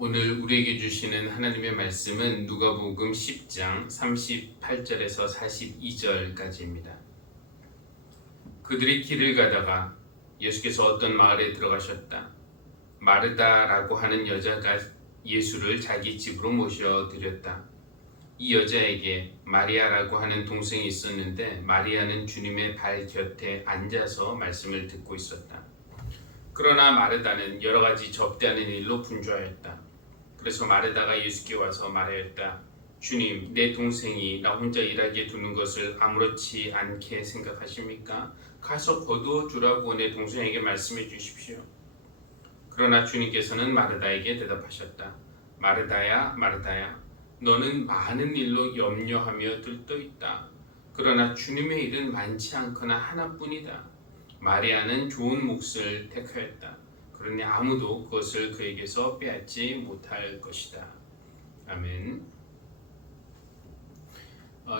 오늘 우리에게 주시는 하나님의 말씀은 누가복음 10장 38절에서 42절까지입니다. 그들이 길을 가다가 예수께서 어떤 마을에 들어가셨다. 마르다라고 하는 여자가 예수를 자기 집으로 모셔드렸다. 이 여자에게 마리아라고 하는 동생이 있었는데 마리아는 주님의 발 곁에 앉아서 말씀을 듣고 있었다. 그러나 마르다는 여러 가지 접대하는 일로 분주하였다. 그래서 마르다가 예수께 와서 말하였다. 주님, 내 동생이 나 혼자 일하게 두는 것을 아무렇지 않게 생각하십니까? 가서 거두어 주라고 내 동생에게 말씀해 주십시오. 그러나 주님께서는 마르다에게 대답하셨다. 마르다야, 마르다야, 너는 많은 일로 염려하며 들떠 있다. 그러나 주님의 일은 많지 않거나 하나뿐이다. 마리아는 좋은 몫을 택하였다. 그러니 아무도 그것을 그에게서 빼앗지 못할 것이다. 아멘.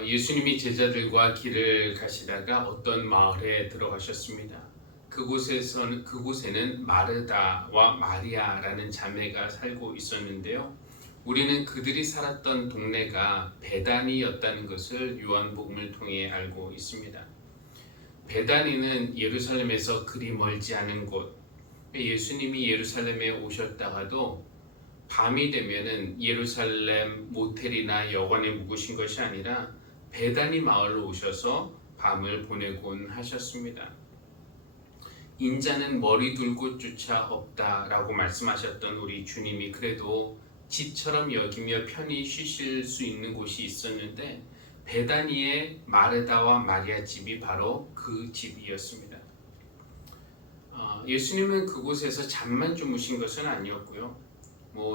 예수님이 제자들과 길을 가시다가 어떤 마을에 들어가셨습니다. 그곳에는 마르다와 마리아라는 자매가 살고 있었는데요. 우리는 그들이 살았던 동네가 베다니였다는 것을 요한복음을 통해 알고 있습니다. 베다니는 예루살렘에서 그리 멀지 않은 곳, 예수님이 예루살렘에 오셨다가도 밤이 되면은 예루살렘 모텔이나 여관에 묵으신 것이 아니라 베다니 마을로 오셔서 밤을 보내곤 하셨습니다. 인자는 머리 둘 곳조차 없다라고 말씀하셨던 우리 주님이 그래도 집처럼 여기며 편히 쉬실 수 있는 곳이 있었는데 베다니의 마르다와 마리아 집이 바로 그 집이었습니다. 예수님은 그곳에서 잠만 주무신 것은 아니었고요.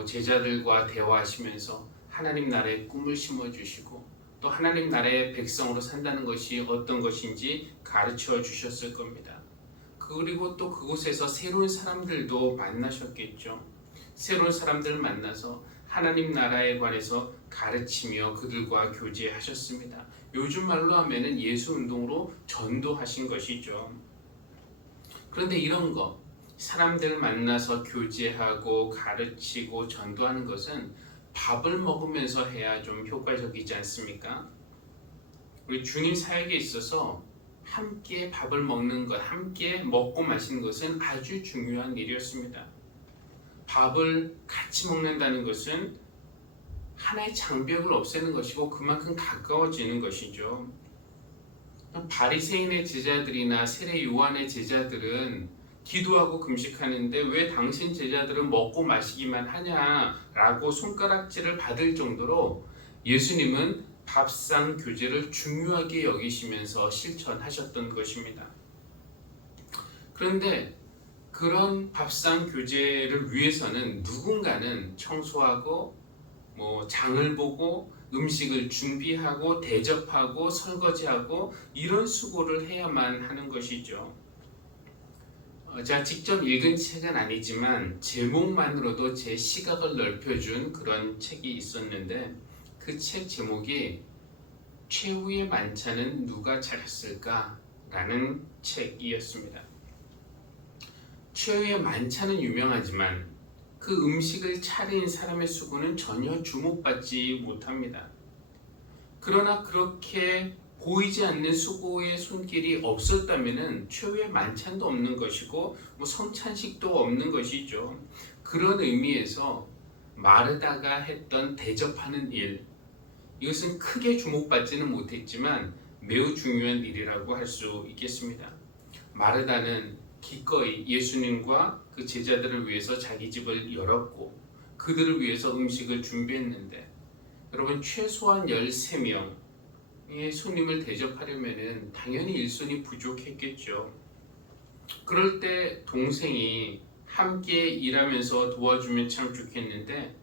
제자들과 대화하시면서 하나님 나라의 꿈을 심어주시고 또 하나님 나라의 백성으로 산다는 것이 어떤 것인지 가르쳐 주셨을 겁니다. 그리고 또 그곳에서 새로운 사람들도 만나셨겠죠. 새로운 사람들을 만나서 하나님 나라에 관해서 가르치며 그들과 교제하셨습니다. 요즘 말로 하면은 예수 운동으로 전도하신 것이죠. 그런데 이런 거 사람들 만나서 교제하고 가르치고 전도하는 것은 밥을 먹으면서 해야 좀 효과적이지 않습니까? 우리 주님 사역에 있어서 함께 밥을 먹는 것, 함께 먹고 마시는 것은 아주 중요한 일이었습니다. 밥을 같이 먹는다는 것은 하나의 장벽을 없애는 것이고 그만큼 가까워지는 것이죠. 바리새인의 제자들이나 세례 요한의 제자들은 기도하고 금식하는데 왜 당신 제자들은 먹고 마시기만 하냐라고 손가락질을 받을 정도로 예수님은 밥상 교제를 중요하게 여기시면서 실천하셨던 것입니다. 그런데 그런 밥상 교제를 위해서는 누군가는 청소하고 장을 보고 음식을 준비하고 대접하고 설거지하고 이런 수고를 해야만 하는 것이죠. 제가 직접 읽은 책은 아니지만 제목만으로도 제 시각을 넓혀준 그런 책이 있었는데 그 책 제목이 최후의 만찬은 누가 차렸을까? 라는 책이었습니다. 최후의 만찬은 유명하지만 그 음식을 차린 사람의 수고는 전혀 주목받지 못합니다. 그러나 그렇게 보이지 않는 수고의 손길이 없었다면 최후의 만찬도 없는 것이고 성찬식도 없는 것이죠. 그런 의미에서 마르다가 했던 대접하는 일, 이것은 크게 주목받지는 못했지만 매우 중요한 일이라고 할 수 있겠습니다. 마르다는 기꺼이 예수님과 그 제자들을 위해서 자기 집을 열었고 그들을 위해서 음식을 준비했는데 여러분 최소한 13명의 손님을 대접하려면 당연히 일손이 부족했겠죠. 그럴 때 동생이 함께 일하면서 도와주면 참 좋겠는데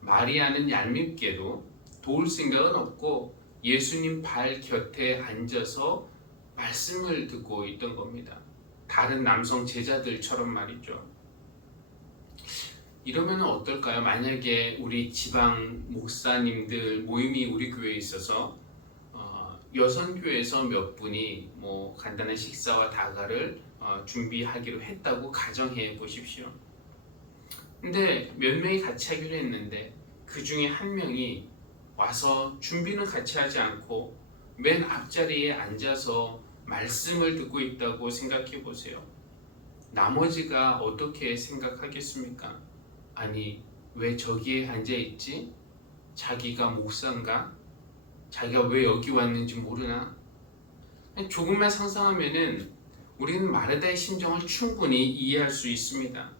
마리아는 얄밉게도 도울 생각은 없고 예수님 발 곁에 앉아서 말씀을 듣고 있던 겁니다. 다른 남성 제자들처럼 말이죠. 이러면 어떨까요? 만약에 우리 지방 목사님들 모임이 우리 교회에 있어서 여선교회에서 몇 분이 간단한 식사와 다가를 준비하기로 했다고 가정해 보십시오. 근데 몇 명이 같이 하기로 했는데 그 중에 한 명이 와서 준비는 같이 하지 않고 맨 앞자리에 앉아서 말씀을 듣고 있다고 생각해 보세요. 나머지가 어떻게 생각하겠습니까? 아니, 왜 저기에 앉아 있지? 자기가 목사인가? 자기가 왜 여기 왔는지 모르나? 조금만 상상하면은 우리는 마르다의 심정을 충분히 이해할 수 있습니다.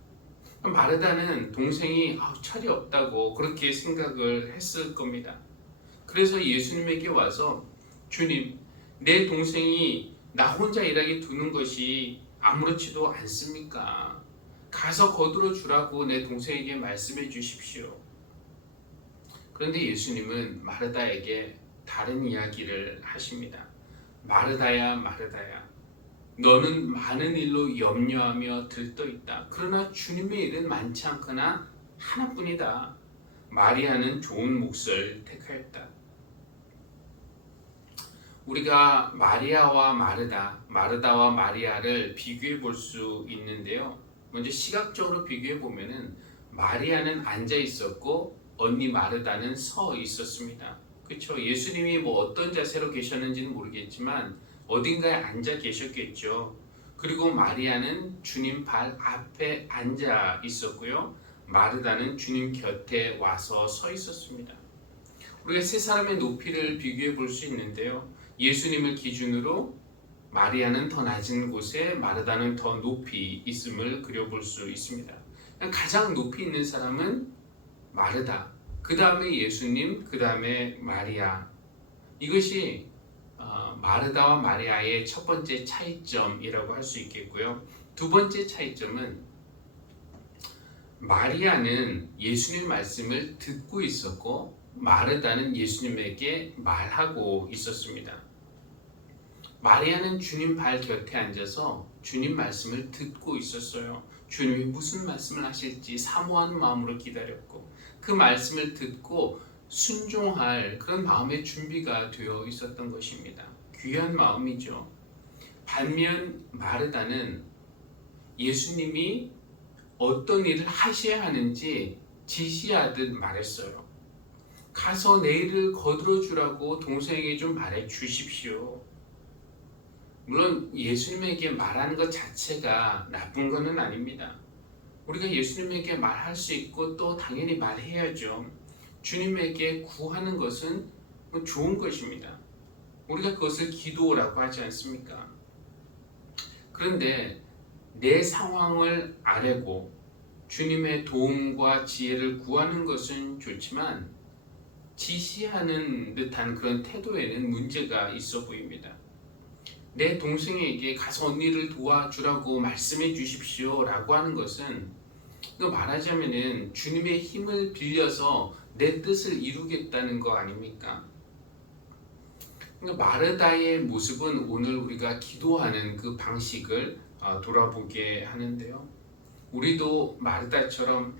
마르다는 동생이 철이 없다고 그렇게 생각을 했을 겁니다. 그래서 예수님에게 와서 주님, 내 동생이 나 혼자 일하게 두는 것이 아무렇지도 않습니까? 가서 거들어 주라고 내 동생에게 말씀해 주십시오. 그런데 예수님은 마르다에게 다른 이야기를 하십니다. 마르다야, 마르다야, 너는 많은 일로 염려하며 들떠 있다. 그러나 주님의 일은 많지 않거나 하나뿐이다. 마리아는 좋은 몫을 택하였다. 우리가 마리아와 마르다와 마리아를 비교해 볼 수 있는데요. 먼저 시각적으로 비교해 보면은 마리아는 앉아 있었고 언니 마르다는 서 있었습니다. 그렇죠? 예수님이 어떤 자세로 계셨는지는 모르겠지만 어딘가에 앉아 계셨겠죠. 그리고 마리아는 주님 발 앞에 앉아 있었고요. 마르다는 주님 곁에 와서 서 있었습니다. 우리가 세 사람의 높이를 비교해 볼 수 있는데요. 예수님을 기준으로 마리아는 더 낮은 곳에 마르다는 더 높이 있음을 그려볼 수 있습니다. 가장 높이 있는 사람은 마르다, 그 다음에 예수님, 그 다음에 마리아. 이것이 마르다와 마리아의 첫 번째 차이점이라고 할 수 있겠고요. 두 번째 차이점은 마리아는 예수님 말씀을 듣고 있었고 마르다는 예수님에게 말하고 있었습니다. 마리아는 주님 발 곁에 앉아서 주님 말씀을 듣고 있었어요. 주님이 무슨 말씀을 하실지 사모하는 마음으로 기다렸고 그 말씀을 듣고 순종할 그런 마음의 준비가 되어 있었던 것입니다. 귀한 마음이죠. 반면 마르다는 예수님이 어떤 일을 하셔야 하는지 지시하듯 말했어요. 가서 내 일을 거들어 주라고 동생에게 좀 말해 주십시오. 물론 예수님에게 말하는 것 자체가 나쁜 것은 아닙니다. 우리가 예수님에게 말할 수 있고 또 당연히 말해야죠. 주님에게 구하는 것은 좋은 것입니다. 우리가 그것을 기도라고 하지 않습니까? 그런데 내 상황을 아뢰고 주님의 도움과 지혜를 구하는 것은 좋지만 지시하는 듯한 그런 태도에는 문제가 있어 보입니다. 내 동생에게 가서 언니를 도와주라고 말씀해 주십시오 라고 하는 것은 말하자면 주님의 힘을 빌려서 내 뜻을 이루겠다는 거 아닙니까? 마르다의 모습은 오늘 우리가 기도하는 그 방식을 돌아보게 하는데요. 우리도 마르다처럼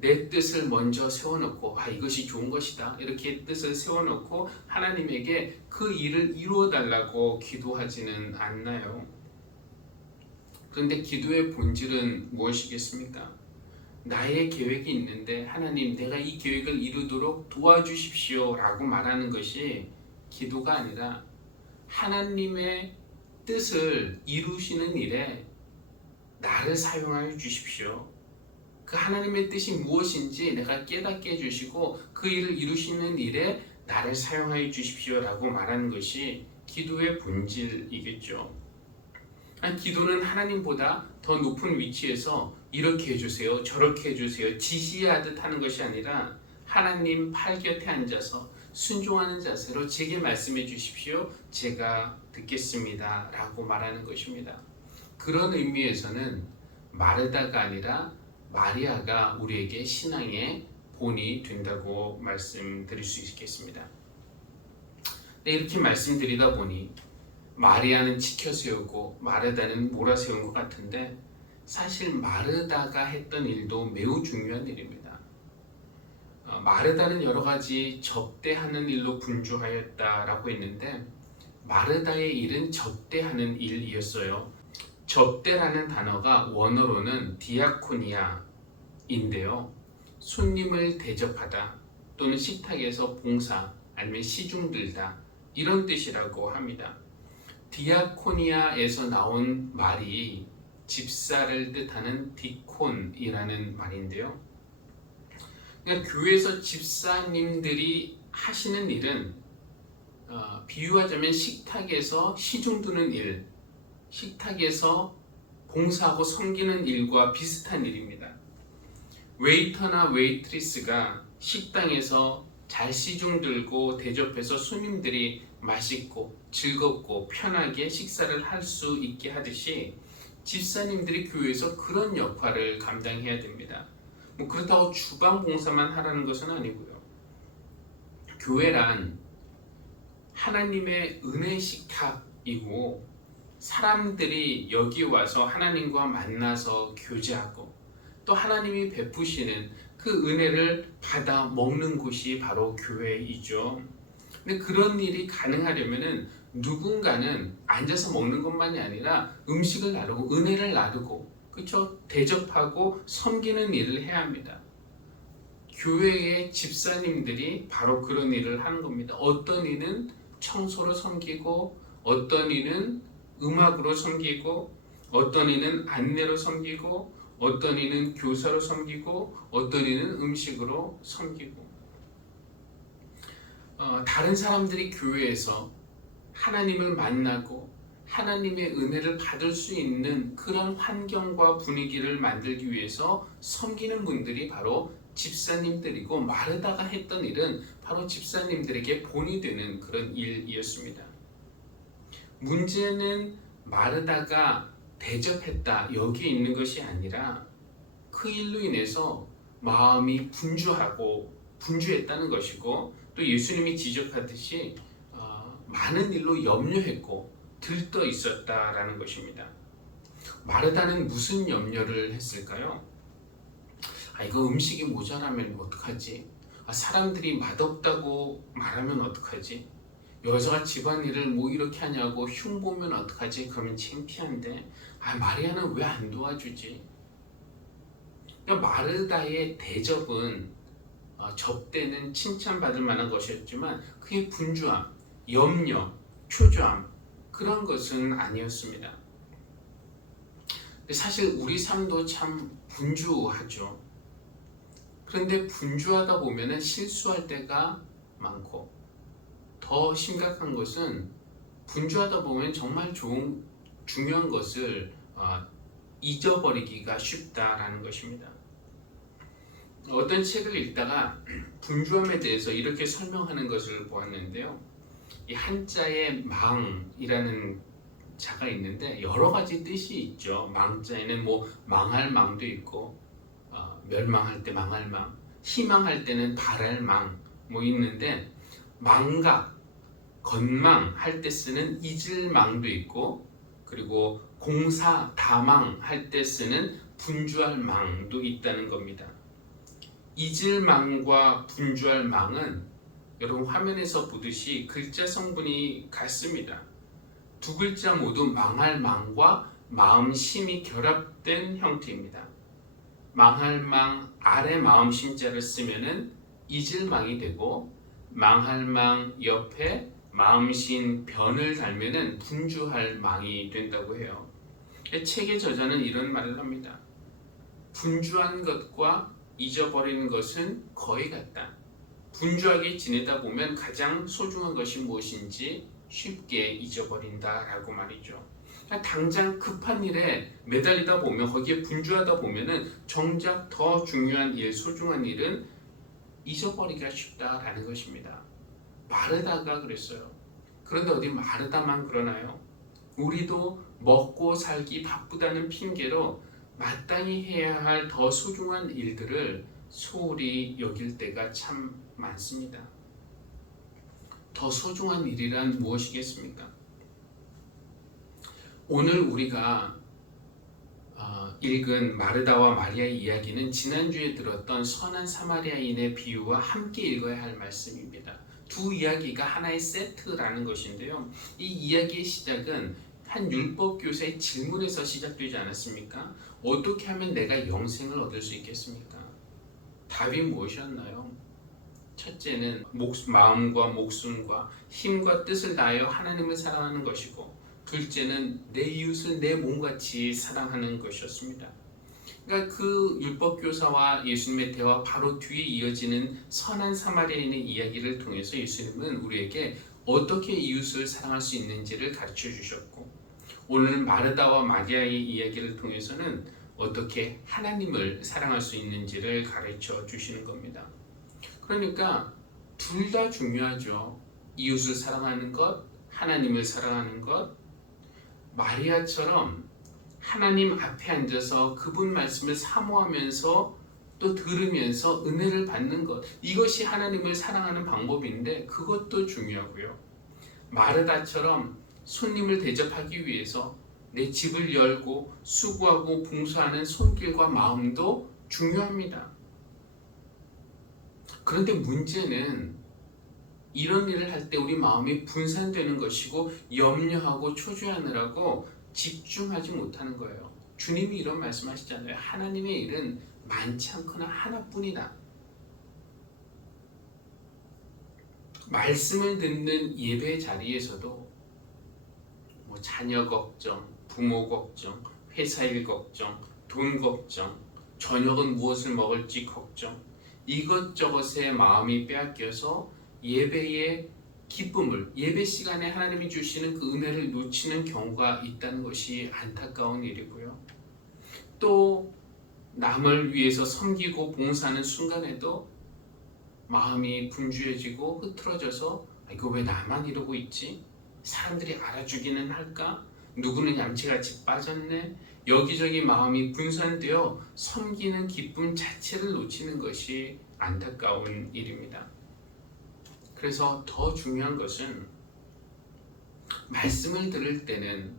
내 뜻을 먼저 세워놓고 이것이 좋은 것이다 이렇게 뜻을 세워놓고 하나님에게 그 일을 이루어 달라고 기도하지는 않나요? 그런데 기도의 본질은 무엇이겠습니까? 나의 계획이 있는데 하나님 내가 이 계획을 이루도록 도와주십시오 라고 말하는 것이 기도가 아니라 하나님의 뜻을 이루시는 일에 나를 사용하여 주십시오. 그 하나님의 뜻이 무엇인지 내가 깨닫게 해주시고 그 일을 이루시는 일에 나를 사용하여 주십시오 라고 말하는 것이 기도의 본질이겠죠. 기도는 하나님보다 더 높은 위치에서 이렇게 해주세요 저렇게 해주세요 지시하듯 하는 것이 아니라 하나님 팔 곁에 앉아서 순종하는 자세로 제게 말씀해 주십시오 제가 듣겠습니다 라고 말하는 것입니다. 그런 의미에서는 마르다가 아니라 마리아가 우리에게 신앙의 본이 된다고 말씀드릴 수 있겠습니다. 이렇게 말씀드리다 보니 마리아는 지켜 세우고 마르다는 몰아세운 것 같은데 사실 마르다가 했던 일도 매우 중요한 일입니다. 마르다는 여러 가지 접대하는 일로 분주하였다라고 했는데 마르다의 일은 접대하는 일이었어요. 접대라는 단어가 원어로는 디아코니아, 인데요. 손님을 대접하다 또는 식탁에서 봉사 아니면 시중 들다 이런 뜻이라고 합니다. 디아코니아에서 나온 말이 집사를 뜻하는 디콘이라는 말인데요. 그러니까 교회에서 집사님들이 하시는 일은 비유하자면 식탁에서 시중 드는 일, 식탁에서 봉사하고 섬기는 일과 비슷한 일입니다. 웨이터나 웨이트리스가 식당에서 잘 시중 들고 대접해서 손님들이 맛있고 즐겁고 편하게 식사를 할 수 있게 하듯이 집사님들이 교회에서 그런 역할을 감당해야 됩니다. 그렇다고 주방 봉사만 하라는 것은 아니고요. 교회란 하나님의 은혜 식탁이고 사람들이 여기 와서 하나님과 만나서 교제하고 또 하나님이 베푸시는 그 은혜를 받아 먹는 곳이 바로 교회이죠. 근데 그런 일이 가능하려면은 누군가는 앉아서 먹는 것만이 아니라 음식을 나누고 은혜를 나누고 그렇죠? 대접하고 섬기는 일을 해야 합니다. 교회의 집사님들이 바로 그런 일을 하는 겁니다. 어떤 이는 청소로 섬기고 어떤 이는 음악으로 섬기고 어떤 이는 안내로 섬기고 어떤 이는 교사로 섬기고 어떤 이는 음식으로 섬기고 다른 사람들이 교회에서 하나님을 만나고 하나님의 은혜를 받을 수 있는 그런 환경과 분위기를 만들기 위해서 섬기는 분들이 바로 집사님들이고 마르다가 했던 일은 바로 집사님들에게 본이 되는 그런 일이었습니다. 문제는 마르다가 대접했다 여기에 있는 것이 아니라 그 일로 인해서 마음이 분주했다는 것이고 또 예수님이 지적하듯이 많은 일로 염려했고 들떠 있었다라는 것입니다. 마르다는 무슨 염려를 했을까요? 이거 음식이 모자라면 어떡하지? 사람들이 맛없다고 말하면 어떡하지? 여자가 집안일을 뭐 이렇게 하냐고 흉보면 어떡하지? 그러면 창피한데 마리아는 왜 안 도와주지? 마르다의 대접은 접대는 칭찬받을 만한 것이었지만 그게 분주함, 염려, 초조함 그런 것은 아니었습니다. 사실 우리 삶도 참 분주하죠. 그런데 분주하다 보면 실수할 때가 많고 더 심각한 것은 분주하다 보면 정말 중요한 것을 잊어버리기가 쉽다라는 것입니다. 어떤 책을 읽다가 분주함에 대해서 이렇게 설명하는 것을 보았는데요. 이 한자에 망이라는 자가 있는데 여러 가지 뜻이 있죠. 망자에는 뭐 망할 망도 있고 멸망할 때 망할 망, 희망할 때는 바랄 망 뭐 있는데 망각, 건망 할 때 쓰는 잊을 망도 있고 그리고 공사, 다망 할 때 쓰는 분주할 망도 있다는 겁니다. 잊을 망과 분주할 망은 여러분 화면에서 보듯이 글자 성분이 같습니다. 두 글자 모두 망할 망과 마음심이 결합된 형태입니다. 망할 망 아래 마음심자를 쓰면은 잊을 망이 되고 망할 망 옆에 마음심 변을 달면은 분주할 망이 된다고 해요. 책의 저자는 이런 말을 합니다. 분주한 것과 잊어버리는 것은 거의 같다. 분주하게 지내다 보면 가장 소중한 것이 무엇인지 쉽게 잊어버린다라고 말이죠. 당장 급한 일에 매달리다 보면 거기에 분주하다 보면은 정작 더 중요한 일, 소중한 일은 잊어버리기가 쉽다라는 것입니다. 마르다가 그랬어요. 그런데 어디 마르다만 그러나요? 우리도 먹고 살기 바쁘다는 핑계로 마땅히 해야 할 더 소중한 일들을 소홀히 여길 때가 참 많습니다. 더 소중한 일이란 무엇이겠습니까? 오늘 우리가 읽은 마르다와 마리아의 이야기는 지난주에 들었던 선한 사마리아인의 비유와 함께 읽어야 할 말씀입니다. 두 이야기가 하나의 세트라는 것인데요. 이 이야기의 시작은 한 율법 교사의 질문에서 시작되지 않았습니까? 어떻게 하면 내가 영생을 얻을 수 있겠습니까? 답이 무엇이었나요? 첫째는 마음과 목숨과 힘과 뜻을 다하여 하나님을 사랑하는 것이고, 둘째는 내 이웃을 내 몸같이 사랑하는 것이었습니다. 그러니까 그 율법교사와 예수님의 대화 바로 뒤에 이어지는 선한 사마리아인의 이야기를 통해서 예수님은 우리에게 어떻게 이웃을 사랑할 수 있는지를 가르쳐 주셨고, 오늘 마르다와 마리아의 이야기를 통해서는 어떻게 하나님을 사랑할 수 있는지를 가르쳐 주시는 겁니다. 그러니까 둘 다 중요하죠. 이웃을 사랑하는 것, 하나님을 사랑하는 것. 마리아처럼 하나님 앞에 앉아서 그분 말씀을 사모하면서 또 들으면서 은혜를 받는 것, 이것이 하나님을 사랑하는 방법인데 그것도 중요하고요. 마르다처럼 손님을 대접하기 위해서 내 집을 열고 수고하고 봉사하는 손길과 마음도 중요합니다. 그런데 문제는 이런 일을 할 때 우리 마음이 분산되는 것이고, 염려하고 초조하느라고 집중하지 못하는 거예요. 주님이 이런 말씀하시잖아요. 하나님의 일은 많지 않거나 하나뿐이다. 말씀을 듣는 예배 자리에서도 자녀 걱정, 부모 걱정, 회사 일 걱정, 돈 걱정, 저녁은 무엇을 먹을지 걱정, 이것저것에 마음이 빼앗겨서 예배의 기쁨을, 예배 시간에 하나님이 주시는 그 은혜를 놓치는 경우가 있다는 것이 안타까운 일이고요. 또 남을 위해서 섬기고 봉사하는 순간에도 마음이 분주해지고 흐트러져서 이거 왜 나만 이러고 있지? 사람들이 알아주기는 할까? 누구는 얌체같이 빠졌네? 여기저기 마음이 분산되어 섬기는 기쁨 자체를 놓치는 것이 안타까운 일입니다. 그래서 더 중요한 것은 말씀을 들을 때는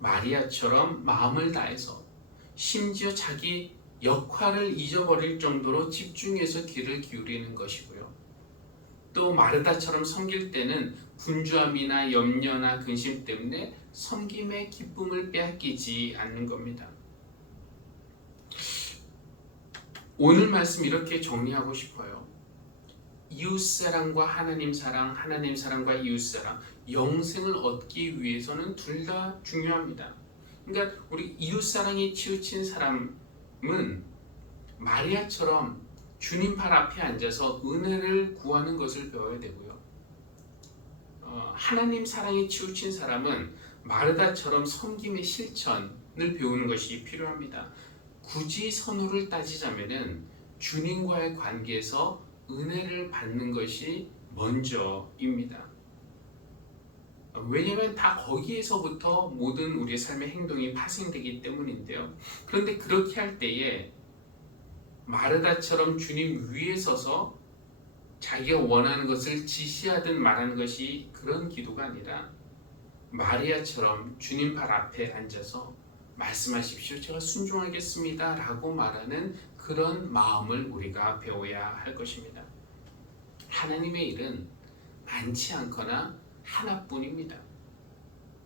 마리아처럼 마음을 다해서, 심지어 자기 역할을 잊어버릴 정도로 집중해서 귀를 기울이는 것이고요. 또 마르다처럼 섬길 때는 분주함이나 염려나 근심 때문에 섬김의 기쁨을 빼앗기지 않는 겁니다. 오늘 말씀 이렇게 정리하고 싶어요. 이웃사랑과 하나님 사랑, 하나님 사랑과 이웃사랑, 영생을 얻기 위해서는 둘 다 중요합니다. 그러니까 우리 이웃사랑이 치우친 사람은 마리아처럼 주님 발 앞에 앉아서 은혜를 구하는 것을 배워야 되고요. 하나님 사랑에 치우친 사람은 마르다처럼 섬김의 실천을 배우는 것이 필요합니다. 굳이 선호를 따지자면은 주님과의 관계에서 은혜를 받는 것이 먼저입니다. 왜냐하면 다 거기에서부터 모든 우리의 삶의 행동이 파생되기 때문인데요. 그런데 그렇게 할 때에 마르다처럼 주님 위에 서서 자기가 원하는 것을 지시하듯 말하는 것이 그런 기도가 아니라, 마리아처럼 주님 발 앞에 앉아서 말씀하십시오, 제가 순종하겠습니다 라고 말하는 그런 마음을 우리가 배워야 할 것입니다. 하나님의 일은 많지 않거나 하나뿐입니다.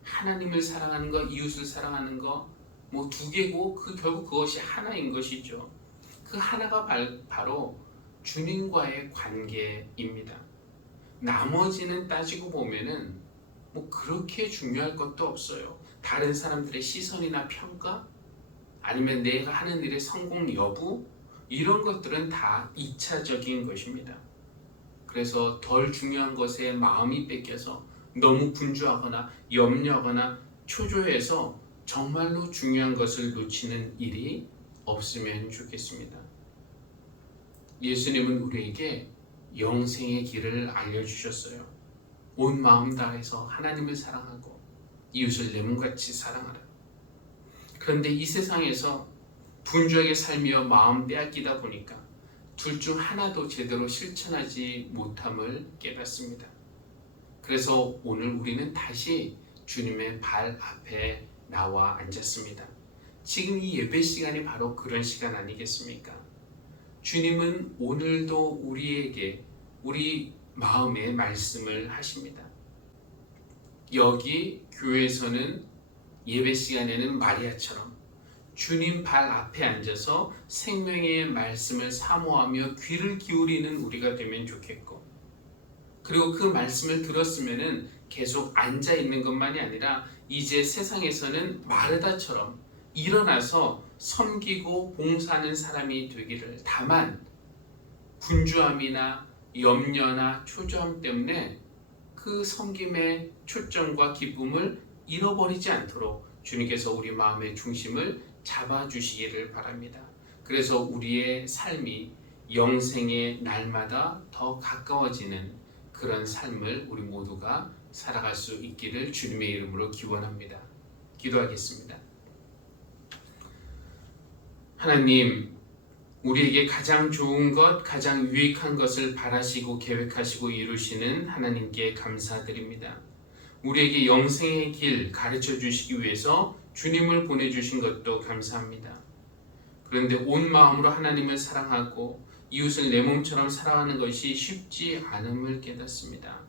하나님을 사랑하는 것, 이웃을 사랑하는 것, 두 개고 결국 그것이 하나인 것이죠. 그 하나가 바로 주님과의 관계입니다. 나머지는 따지고 보면은 그렇게 중요할 것도 없어요. 다른 사람들의 시선이나 평가, 아니면 내가 하는 일의 성공 여부, 이런 것들은 다 2차적인 것입니다. 그래서 덜 중요한 것에 마음이 뺏겨서 너무 분주하거나 염려하거나 초조해서 정말로 중요한 것을 놓치는 일이 없으면 좋겠습니다. 예수님은 우리에게 영생의 길을 알려주셨어요. 온 마음 다해서 하나님을 사랑하고 이웃을 내 몸같이 사랑하라. 그런데 이 세상에서 분주하게 살며 마음 빼앗기다 보니까 둘 중 하나도 제대로 실천하지 못함을 깨닫습니다. 그래서 오늘 우리는 다시 주님의 발 앞에 나와 앉았습니다. 지금 이 예배 시간이 바로 그런 시간 아니겠습니까? 주님은 오늘도 우리에게 우리 마음에 말씀을 하십니다. 여기 교회에서는 예배 시간에는 마리아처럼 주님 발 앞에 앉아서 생명의 말씀을 사모하며 귀를 기울이는 우리가 되면 좋겠고, 그리고 그 말씀을 들었으면은 계속 앉아 있는 것만이 아니라 이제 세상에서는 마르다처럼 일어나서 섬기고 봉사하는 사람이 되기를, 다만 분주함이나 염려나 초조함 때문에 그 섬김의 초점과 기쁨을 잃어버리지 않도록 주님께서 우리 마음의 중심을 잡아주시기를 바랍니다. 그래서 우리의 삶이 영생의 날마다 더 가까워지는 그런 삶을 우리 모두가 살아갈 수 있기를 주님의 이름으로 기원합니다. 기도하겠습니다. 하나님, 우리에게 가장 좋은 것, 가장 유익한 것을 바라시고 계획하시고 이루시는 하나님께 감사드립니다. 우리에게 영생의 길 가르쳐 주시기 위해서 주님을 보내주신 것도 감사합니다. 그런데 온 마음으로 하나님을 사랑하고 이웃을 내 몸처럼 사랑하는 것이 쉽지 않음을 깨닫습니다.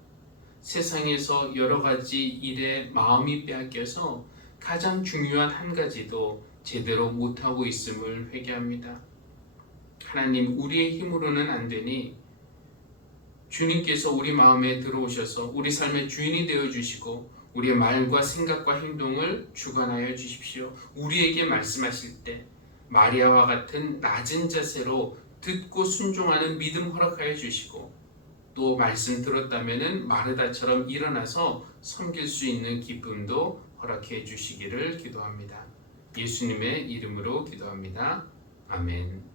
세상에서 여러 가지 일에 마음이 빼앗겨서 가장 중요한 한 가지도 제대로 못하고 있음을 회개합니다. 하나님, 우리의 힘으로는 안 되니 주님께서 우리 마음에 들어오셔서 우리 삶의 주인이 되어 주시고 우리의 말과 생각과 행동을 주관하여 주십시오. 우리에게 말씀하실 때 마리아와 같은 낮은 자세로 듣고 순종하는 믿음 허락하여 주시고, 또 말씀 들었다면은 마르다처럼 일어나서 섬길 수 있는 기쁨도 허락해 주시기를 기도합니다. 예수님의 이름으로 기도합니다. 아멘.